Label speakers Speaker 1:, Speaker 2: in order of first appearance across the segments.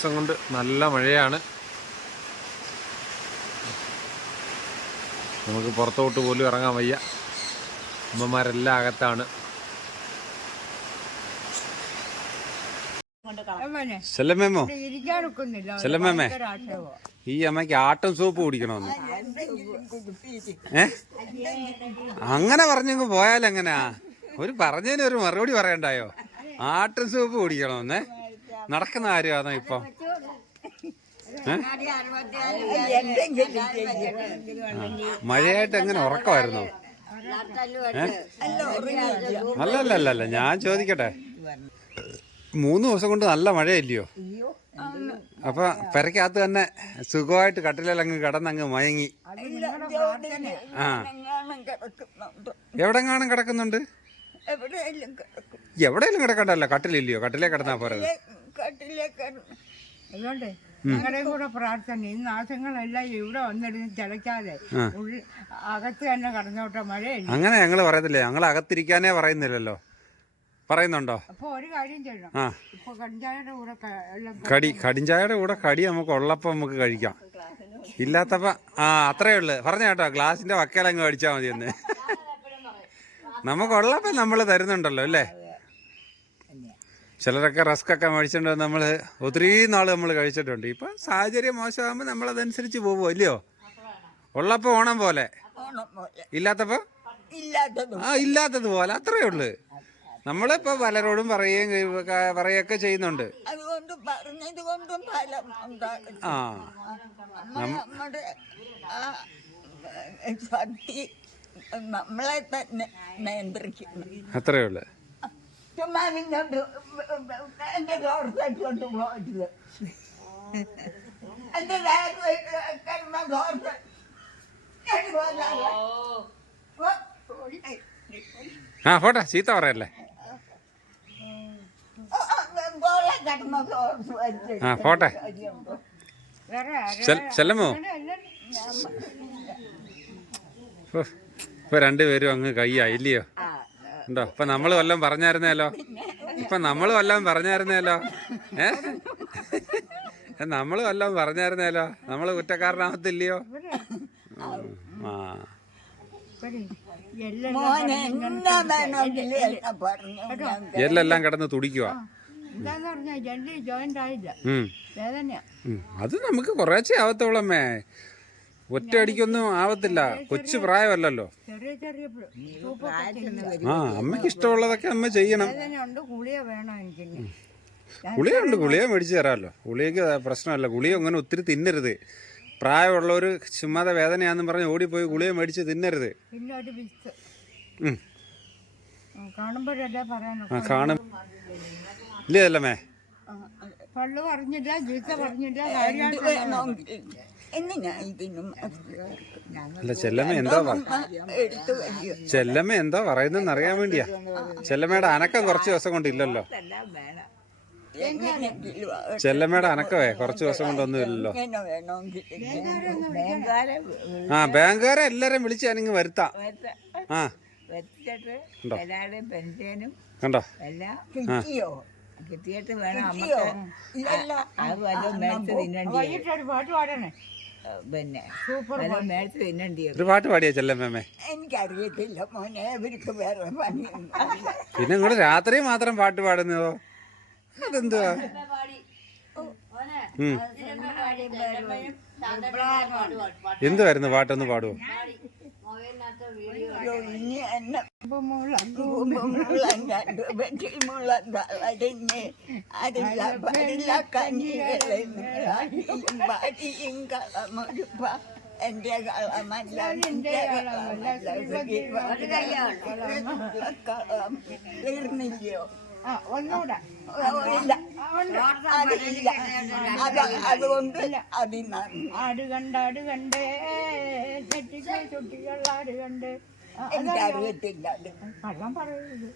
Speaker 1: ദിവസം കൊണ്ട് നല്ല മഴയാണ്. നമുക്ക് പുറത്തോട്ട് പോലും ഇറങ്ങാൻ വയ്യ. അമ്മമാരെല്ലാം അകത്താണ്. ഈ അമ്മയ്ക്ക് ആട്ടം സൂപ്പ് കുടിക്കണമെന്ന്. ഏ? അങ്ങനെ പറഞ്ഞങ്ങ് പോയാലെങ്ങനാ? ഒരു പറഞ്ഞതിന് ഒരു മറുപടി പറയണ്ടായോ? ആട്ടം സൂപ്പ് കുടിക്കണമെന്നേ. നടക്കുന്ന കാര്യമാണോ ഇപ്പൊ? മഴയായിട്ട് എങ്ങനെ ഉറക്കമായിരുന്നു? അല്ല അല്ല അല്ല അല്ല ഞാൻ ചോദിക്കട്ടെ. മൂന്ന് ദിവസം കൊണ്ട് നല്ല മഴയല്ലയോ? അപ്പൊ പെരക്കകത്ത് തന്നെ സുഖമായിട്ട് കട്ടിലങ്ങ് കിടന്നങ്ങ് മയങ്ങി. ആ. എവിടെങ്ങാനും കിടക്കുന്നുണ്ട്?
Speaker 2: എവിടെയെങ്കിലും കിടക്കും.
Speaker 1: എവിടെയെങ്കിലും കിടക്കണ്ടല്ലോ? കട്ടിലില്ലയോ? കട്ടിലേ കിടന്നാ പോരത്.
Speaker 2: കട്ടിലേക്ക്
Speaker 3: അതുകൊണ്ട് ഞങ്ങളുടെയും കൂടെ പ്രാർത്ഥന. ഈ നാശങ്ങളെല്ലാം ഇവിടെ വന്നിരുന്ന് ചിലക്കാതെ ഉള്ളിൽ അകത്ത് തന്നെ കടന്നോട്ടെ മഴയില്ല.
Speaker 1: അങ്ങനെ ഞങ്ങൾ പറയത്തില്ലേ? ഞങ്ങൾ അകത്തിരിക്കാനേ പറയുന്നില്ലല്ലോ. പറയുന്നുണ്ടോ?
Speaker 3: അപ്പൊ ഒരു കാര്യം ചെയ്യണം. ഇപ്പൊ കൂടെ ക- എല്ലാം
Speaker 1: കടി കടിഞ്ചായയുടെ കൂടെ കടി നമുക്ക് ഉള്ളപ്പോൾ നമുക്ക് കഴിക്കാം. ഇല്ലാത്തപ്പോൾ ആ അത്രേ ഉള്ളു. പറഞ്ഞ കേട്ടോ ഗ്ലാസിന്റെ വക്കലങ്ങ് അടിച്ചാൽ മതി എന്ന് നമുക്കുള്ളപ്പോൾ നമ്മൾ തരുന്നുണ്ടല്ലോ അല്ലേ? ചിലരൊക്കെ റസ്ക് ഒക്കെ മേടിച്ചിട്ടുണ്ട് നമ്മൾ ഒത്തിരി നാൾ നമ്മൾ കഴിച്ചിട്ടുണ്ട്. ഇപ്പൊ സാഹചര്യം മോശമാകുമ്പോൾ നമ്മൾ അതനുസരിച്ച് പോകുമോ ഇല്ലയോ? ഉള്ളപ്പോൾ ഓണം പോലെ.
Speaker 2: ഇല്ലാത്തപ്പോൾ
Speaker 1: ആ ഇല്ലാത്തത് പോലെ അത്രേ ഉള്ളു. നമ്മളിപ്പോ പലരോടും പറയുകയും പറയുകയൊക്കെ ചെയ്യുന്നുണ്ട്. ആ.
Speaker 2: നമ്മളെ തന്നെ നിയന്ത്രിക്കുന്നു
Speaker 1: അത്രേ ഉള്ളു.
Speaker 2: ചുമ്മാ എന്റെ എന്റെ
Speaker 1: ആ പോട്ടെ ചീത്ത പറയല്ലേ? ആ പോട്ടെ. ചെല്ലമോ ഇപ്പൊ രണ്ടുപേരും അങ്ങ് കൈ ഇല്ലയോ ഉണ്ടോ? ഇപ്പൊ നമ്മൾ വല്ലതും പറഞ്ഞായിരുന്നേലോ? ഇപ്പൊ നമ്മൾ വല്ലതും പറഞ്ഞായിരുന്നേലോ? ഏ? നമ്മൾ വല്ലതും പറഞ്ഞായിരുന്നേലോ? നമ്മൾ കുറ്റക്കാരനാകത്തില്ലയോ ആ.
Speaker 3: എല്ലാം
Speaker 1: കിടന്ന് തുടിക്കുക. അത് നമുക്ക് കുറേച്ചേ ആവത്തോളമ്മേ ഒറ്റ അടിക്കൊന്നും ആവത്തില്ല. കൊച്ചു പ്രായമല്ലല്ലോ.
Speaker 3: ചെറിയ ചെറിയ
Speaker 1: ആ അമ്മയ്ക്ക് ഇഷ്ടമുള്ളതൊക്കെ അമ്മ ചെയ്യണം.
Speaker 3: വേണം എനിക്ക്
Speaker 1: ഗുളിയുണ്ട് ഗുളിക മേടിച്ചു തരാമല്ലോ. ഗുളികയ്ക്ക് പ്രശ്നമല്ല. ഗുളിക അങ്ങനെ ഒത്തിരി തിന്നരുത്. പ്രായമുള്ളവർ ചുമ്മാതെ വേദനയാന്ന് പറഞ്ഞ് ഓടിപ്പോയി ഗുളിയ മേടിച്ച് തിന്നരുത്.
Speaker 3: പിന്നെ ഒരു വിത്ത്.
Speaker 1: ഉം.
Speaker 3: കാണുമ്പോഴല്ലേ പറയാൻ
Speaker 1: ആ കാണും. ഇല്ലേ അല്ലമ്മേ?
Speaker 3: പള്ളു പറഞ്ഞില്ല ജീത്ത പറഞ്ഞില്ല കാര്യമായിട്ട്
Speaker 2: ഞാൻ ഇതിനും
Speaker 1: അല്ല ചെല്ലമ്മ എന്താ
Speaker 2: എടുത്തു
Speaker 1: ചെല്ലമ്മ എന്താ പറയുന്നതെന്ന് അറിയാൻ വേണ്ടിയാ ചെല്ലമ്മയുടെ അനക്കം കുറച്ച് ദിവസം കൊണ്ടില്ലല്ലോ
Speaker 2: എങ്ങനെയെങ്കിലും
Speaker 1: ചെല്ലമ്മയുടെ അനക്കവേ കുറച്ച് ദിവസം കൊണ്ടൊന്നും ഇല്ലല്ലോ
Speaker 2: എങ്ങനെ വേണമെങ്കിൽ
Speaker 1: ആ ബാങ്കുകാരെ എല്ലാരെയും വിളിച്ച് ഞാനിങ്ങ് വരുത്താം ആ
Speaker 4: വെച്ചിട്ട്
Speaker 1: ഉണ്ടോ?
Speaker 4: എല്ലാവരുടെയും പെൻഷനും
Speaker 1: കണ്ടോ
Speaker 4: എല്ലാം
Speaker 2: കിട്ടിയോ
Speaker 4: കിട്ടിയിട്ട് വേണം
Speaker 2: കിട്ടിയോ
Speaker 4: നമുക്ക്
Speaker 2: ഇല്ലല്ലോ
Speaker 4: അത് വല്ലതും മേടിച്ച് തിന്നണ്ടി
Speaker 3: വൈകിട്ടൊരു പാട്ട് പാടണേ
Speaker 4: പിന്നെ മേടിച്ച് തിന്നണ്ടി
Speaker 1: ഒരു പാട്ട് പാടിയാ ചെല്ലമ്മേ
Speaker 2: എനിക്കറിയത്തില്ല മോനെ ഇവർക്ക് വേറെ പണി
Speaker 1: പിന്നെ നിങ്ങൾ രാത്രി മാത്രം പാട്ട് പാടുന്നതോ? അതെന്തുവാ. എന്തുവായിരുന്നു പാട്ടൊന്ന് പാടുവോ?
Speaker 2: ഇനി എന്നെ
Speaker 3: മുള്ള
Speaker 2: മുള്ളം കണ്ടു വെട്ടിൽ മുള്ളം തളടിഞ്ഞ് അതില്ല പടില്ല കഞ്ഞികളും പാടിയും കളമൊരുപ്പ. എന്റെ കളമല്ല നിന്റെ കളമല്ല കളം തീർന്നില്ലയോ?
Speaker 3: ആ ഒന്നുകൂടെ.
Speaker 2: അതുകൊണ്ട് അതിനാണ്
Speaker 3: ആട് കണ്ട്. കണ്ടേ ചുട്ടികൾ ആട് കണ്ട്
Speaker 2: എനിക്കറിയത്തില്ല അത്
Speaker 3: കള്ളം പറയരുത്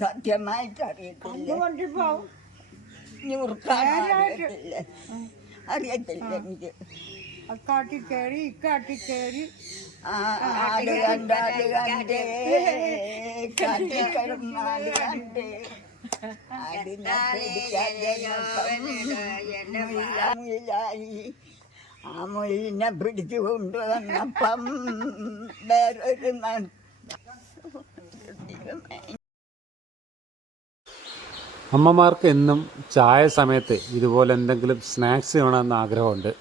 Speaker 2: സത്യമായിട്ട് അറിയത്തില്ല
Speaker 3: കൊണ്ടിൽ പോവും
Speaker 2: ഞൂർക്കാൻ അറിയത്തില്ല അറിയത്തില്ല എനിക്ക്
Speaker 3: അക്കാട്ടി കയറി ഇക്കാട്ടി കയറി
Speaker 2: ആ, ആട് കണ്ട് ആട് കണ്ടേ കാട്ടിൽ കിടന്ന് ആട് കണ്ടേ അതിനെ പിടിക്കാൻ മുയിലായി ആ പിടിച്ചു കൊണ്ടുവന്നപ്പം വേറൊരു
Speaker 1: അമ്മമാർക്ക് എന്നും ചായ സമയത്ത് ഇതുപോലെ എന്തെങ്കിലും സ്നാക്സ് വേണമെന്ന് ആഗ്രഹമുണ്ട്.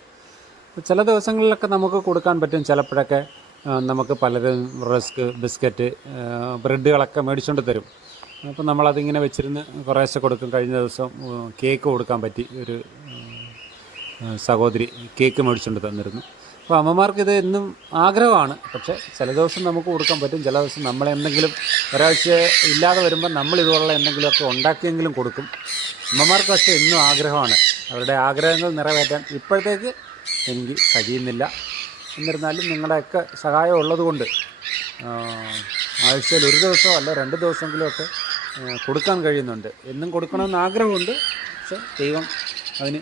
Speaker 1: ചില ദിവസങ്ങളിലൊക്കെ നമുക്ക് കൊടുക്കാൻ പറ്റും. ചിലപ്പോഴൊക്കെ നമുക്ക് പലരും റസ്ക് ബിസ്ക്കറ്റ് ബ്രെഡുകളൊക്കെ മേടിച്ചുകൊണ്ട് തരും. അപ്പോൾ നമ്മളതിങ്ങനെ വെച്ചിരുന്ന് കുറേശ്ശെ കൊടുക്കും. കഴിഞ്ഞ ദിവസം കേക്ക് കൊടുക്കാൻ പറ്റി. ഒരു സഹോദരി കേക്ക് മേടിച്ചുകൊണ്ട് തന്നിരുന്നു. അപ്പോൾ അമ്മമാർക്ക് ഇത് എന്നും ആഗ്രഹമാണ്. പക്ഷേ ചില ദിവസം നമുക്ക് കൊടുക്കാൻ പറ്റും. ചില ദിവസം നമ്മൾ എന്തെങ്കിലും ഒരാഴ്ച ഇല്ലാതെ വരുമ്പോൾ നമ്മൾ ഇതുപോലുള്ള എന്തെങ്കിലുമൊക്കെ ഉണ്ടാക്കിയെങ്കിലും കൊടുക്കും. അമ്മമാർക്ക് പക്ഷേ എന്നും ആഗ്രഹമാണ്. അവരുടെ ആഗ്രഹങ്ങൾ നിറവേറ്റാൻ ഇപ്പോഴത്തേക്ക് എനിക്ക് കഴിയുന്നില്ല. എന്നിരുന്നാലും നിങ്ങളുടെയൊക്കെ സഹായം ഉള്ളതുകൊണ്ട് ആഴ്ചയിൽ ഒരു ദിവസമോ അല്ല രണ്ട് ദിവസമെങ്കിലുമൊക്കെ കൊടുക്കാൻ കഴിയുന്നുണ്ട്. എന്നും കൊടുക്കണമെന്ന് ആഗ്രഹമുണ്ട്. പക്ഷേ ദൈവം അതിന്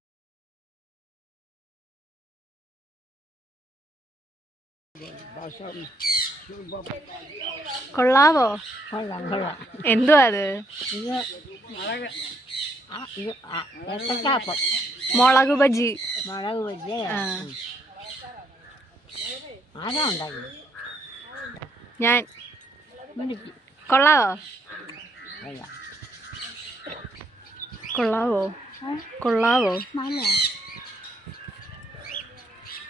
Speaker 5: കൊള്ളാവോ?
Speaker 6: കൊള്ളാം കൊള്ളാം.
Speaker 5: എന്തുവാ അത്?
Speaker 6: മുളക്
Speaker 5: ബജി
Speaker 6: മുളക്
Speaker 5: ആ.
Speaker 6: ആരാ ഉണ്ടാക്കി
Speaker 5: ഞാൻ. കൊള്ളാവോ? കൊള്ളാവോ? കൊള്ളാവോ?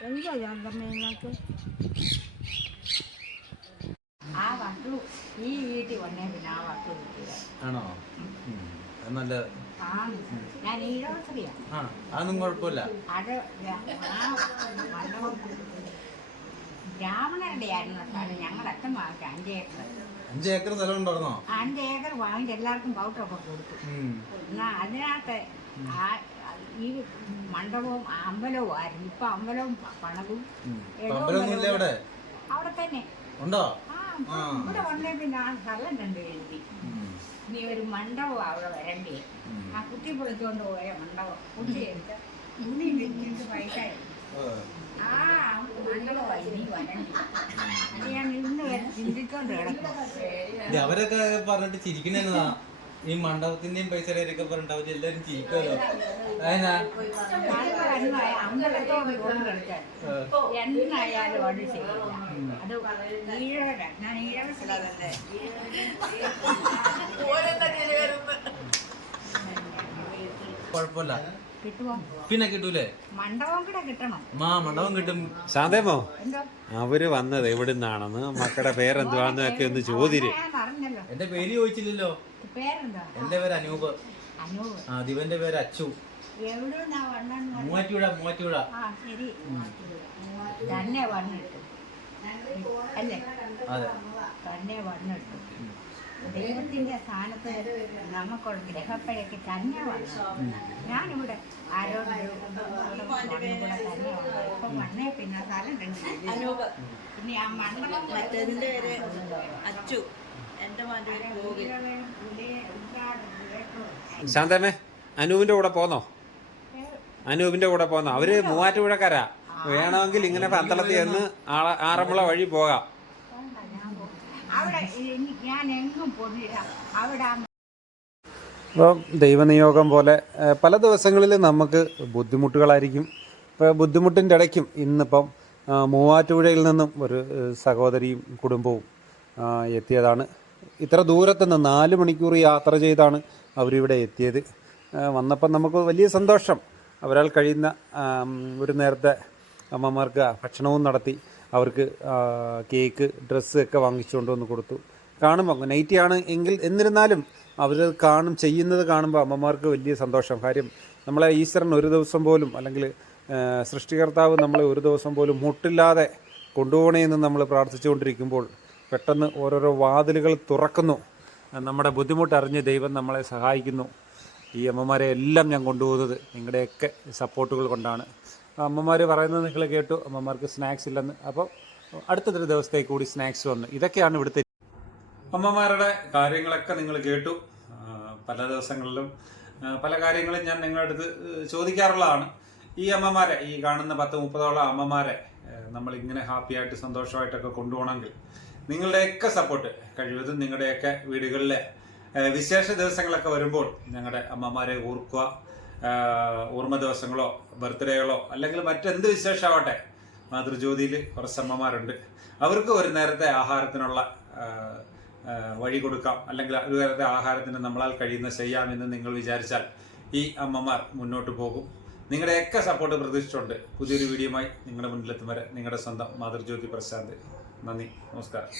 Speaker 6: എന്താ ചന്തമ്മേനൊക്കെ ആ വട്ടു ഈ വീട്ടിൽ വന്നേ പിന്നെ ആ വട്ടു കിട്ടിയത്
Speaker 1: ആണോ? നല്ല
Speaker 6: ഞാൻ
Speaker 1: ആ അതൊന്നും കുഴപ്പമില്ല.
Speaker 6: അത് ആ മണ്ഡപം ബ്രാഹ്മണരുടെ ആയിരുന്നു അച്ഛൻ വാങ്ങിച്ച അഞ്ച് ഏക്കർ
Speaker 1: അഞ്ച് ഏക്കർ സ്ഥലം ഉണ്ടായിരുന്നോ?
Speaker 6: അഞ്ച് ഏക്കർ വാങ്ങിച്ച് എല്ലാവർക്കും പൗട്ടൊക്കെ കൊടുത്തു. എന്നാ അതിനകത്ത് ആ ഈ മണ്ഡപവും അമ്പലവും ആയിരുന്നു. ഇപ്പൊ അമ്പലവും പ- പണവും
Speaker 1: അമ്പലമൊന്നുമില്ല അവിടെ?
Speaker 6: തന്നെ.
Speaker 1: ഉണ്ടോ?
Speaker 6: ആ ഇവിടെ വന്നേ പിന്നെ ആ സ്ഥലം കണ്ടു എഴുതി ഇനി ഒരു മണ്ഡപം അവിടെ വരണ്ടേ. ആ കുട്ടി പൊളിച്ചുകൊണ്ട് പോയ മണ്ഡപം. കുട്ടി എടുത്ത് ഉണ്ണി വെച്ചിട്ട് പൈസ ആ. മണ്ഡപമായി ഇനി വരണ്ടേ. അത് ഞാൻ ഇന്ന് വരെ ചിന്തിച്ചോണ്ട് കിടക്കും
Speaker 7: അവരൊക്കെ പറഞ്ഞിട്ട് ചിരിക്കണെന്നതാ ഈ മണ്ഡപത്തിന്റെയും പൈസ ഒക്കെ പറഞ്ഞിട്ട് അവർ എല്ലാരും ചിരിക്കുമല്ലോ അതിനാ
Speaker 6: കടന്നുപോയ അമ്പലത്തോട് കൊണ്ട് കളിച്ചാൽ എന്നായാലും അത് ശരിയില്ല അത് ഈഴവരാ ഞാൻ ഈഴവത്തിലതല്ലേ
Speaker 7: കുഴപ്പമില്ല.
Speaker 6: കിട്ടുമോ
Speaker 7: പിന്നെ കിട്ടൂലേ?
Speaker 6: മണ്ഡപം കൂടെ കിട്ടണം.
Speaker 7: മാ മണ്ഡപം കിട്ടും.
Speaker 1: ശാന്തേമോ?
Speaker 6: എന്തോ?
Speaker 1: അവർ വന്നത് എവിടുന്നാണെന്ന് മക്കളുടെ പേരെന്തുവാന്നൊക്കെ ഒന്ന് ചോദിര്.
Speaker 7: എന്റെ പേര് ചോദിച്ചില്ലല്ലോ.
Speaker 6: പേരെന്താ?
Speaker 7: എന്റെ പേര് അനൂപ്.
Speaker 6: അനൂപ്.
Speaker 7: ആ ദിവന്റെ പേര് അച്ചു. മൂവാറ്റുപുഴ മൂവാറ്റുപുഴ.
Speaker 6: ആ ശരി. തന്നെ വന്നിട്ട്. അല്ലേ?
Speaker 7: അതെ.
Speaker 6: തന്നെ വന്നിട്ട്. ദൈവത്തിന്റെ സ്ഥാനത്ത് നമുക്കുള്ള ഗ്രഹപ്പഴയ്ക്ക് തന്നെ വന്നു. ഞാനിവിടെ ആരോഗ്യം ഇപ്പം വന്നേ പിന്നെ സ്ഥലം കണ്ടില്ല പിന്നെ ആ മണ്ഡലം മറ്റേതിന്റെ പേര്? അച്ചു. എന്റെ
Speaker 1: ശാന്തമ്മേ അനൂപിന്റെ കൂടെ പോന്നോ? അനൂപിന്റെ കൂടെ പോന്നോ? അവർ മൂവാറ്റുപുഴക്കാരാ. വേണമെങ്കിൽ ഇങ്ങനെ പന്തളത്തിൽ ചെന്ന് ആള- ആറന്മുള വഴി പോകാം.
Speaker 6: അവിടെ ഇനി ഞാൻ എങ്ങും പോന്നില്ല അവിടെ ആ
Speaker 1: അപ്പം ദൈവനിയോഗം പോലെ പല ദിവസങ്ങളിൽ നമുക്ക് ബുദ്ധിമുട്ടുകളായിരിക്കും. ഇപ്പോൾ ബുദ്ധിമുട്ടിന്റെ ഇടയ്ക്കും ഇന്നിപ്പം മൂവാറ്റുപുഴയിൽ നിന്നും ഒരു സഹോദരിയും കുടുംബവും എത്തിയതാണ്. ഇത്ര ദൂരത്തുനിന്ന് നാല് മണിക്കൂർ യാത്ര ചെയ്താണ് അവരിവിടെ എത്തിയത്. വന്നപ്പം നമുക്ക് വലിയ സന്തോഷം. അവരാൽ കഴിയുന്ന ഒരു നേരത്തെ അമ്മമാർക്ക് ഭക്ഷണവും നടത്തി. അവർക്ക് കേക്ക് ഡ്രസ്സ് ഒക്കെ വാങ്ങിച്ചുകൊണ്ട് വന്ന് കൊടുത്തു. കാണുമ്പോൾ നൈറ്റിയാണ് എങ്കിൽ എന്നിരുന്നാലും അവർ കാണും ചെയ്യുന്നത് കാണുമ്പോൾ അമ്മമാർക്ക് വലിയ സന്തോഷം. കാര്യം നമ്മളെ ഈശ്വരൻ ഒരു ദിവസം പോലും അല്ലെങ്കിൽ സൃഷ്ടികർത്താവ് നമ്മളെ ഒരു ദിവസം പോലും മുട്ടില്ലാതെ കൊണ്ടുപോകണേ എന്ന് നമ്മൾ പ്രാർത്ഥിച്ചുകൊണ്ടിരിക്കുമ്പോൾ പെട്ടെന്ന് ഓരോരോ വാതിലുകൾ തുറക്കുന്നു. നമ്മുടെ ബുദ്ധിമുട്ടറിഞ്ഞ് ദൈവം നമ്മളെ സഹായിക്കുന്നു. ഈ അമ്മമാരെ എല്ലാം ഞാൻ കൊണ്ടുപോകുന്നത് നിങ്ങളുടെയൊക്കെ സപ്പോർട്ടുകൾ കൊണ്ടാണ്. അമ്മമാർ പറയുന്നത് നിങ്ങൾ കേട്ടു. അമ്മമാർക്ക് സ്നാക്സ് ഇല്ലെന്ന്. അപ്പോൾ അടുത്തൊരു ദിവസത്തേക്ക് കൂടി സ്നാക്സ് വന്നു. ഇതൊക്കെയാണ് ഇവിടുത്തെ അമ്മമാരുടെ കാര്യങ്ങളൊക്കെ നിങ്ങൾ കേട്ടു. പല ദിവസങ്ങളിലും പല കാര്യങ്ങളും ഞാൻ നിങ്ങളുടെ അടുത്ത് ചോദിക്കാറുള്ളതാണ്. ഈ അമ്മമാരെ ഈ കാണുന്ന പത്ത് മുപ്പതോളം അമ്മമാരെ നമ്മൾ ഇങ്ങനെ ഹാപ്പി ആയിട്ട് സന്തോഷമായിട്ടൊക്കെ കൊണ്ടുപോകണമെങ്കിൽ നിങ്ങളുടെയൊക്കെ സപ്പോർട്ട് കഴിവതും നിങ്ങളുടെയൊക്കെ വീടുകളിലെ വിശേഷ ദിവസങ്ങളൊക്കെ വരുമ്പോൾ ഞങ്ങളുടെ അമ്മമാരെ ഓർക്കുക ഓർമ്മ ദിവസങ്ങളോ ബർത്ത്ഡേകളോ അല്ലെങ്കിൽ മറ്റെന്ത് വിശേഷമാവട്ടെ മാതൃജ്യോതിയിൽ കുറച്ച് അമ്മമാരുണ്ട്. അവർക്ക് ഒരു നേരത്തെ ആഹാരത്തിനുള്ള ആഹ്, ആഹ്, വഴി കൊടുക്കാം. അല്ലെങ്കിൽ ഒരു നേരത്തെ ആഹാരത്തിന് നമ്മളാൽ കഴിയുന്ന ചെയ്യാമെന്ന് നിങ്ങൾ വിചാരിച്ചാൽ ഈ അമ്മമാർ മുന്നോട്ട് പോകും. നിങ്ങളുടെയൊക്കെ സപ്പോർട്ട് പ്രതീക്ഷിച്ചുകൊണ്ട് പുതിയൊരു വീഡിയോയുമായി നിങ്ങളുടെ മുന്നിലെത്തും വരെ നിങ്ങളുടെ സ്വന്തം മാതൃജ്യോതി പ്രശാന്ത്. നന്ദി നമസ്കാരം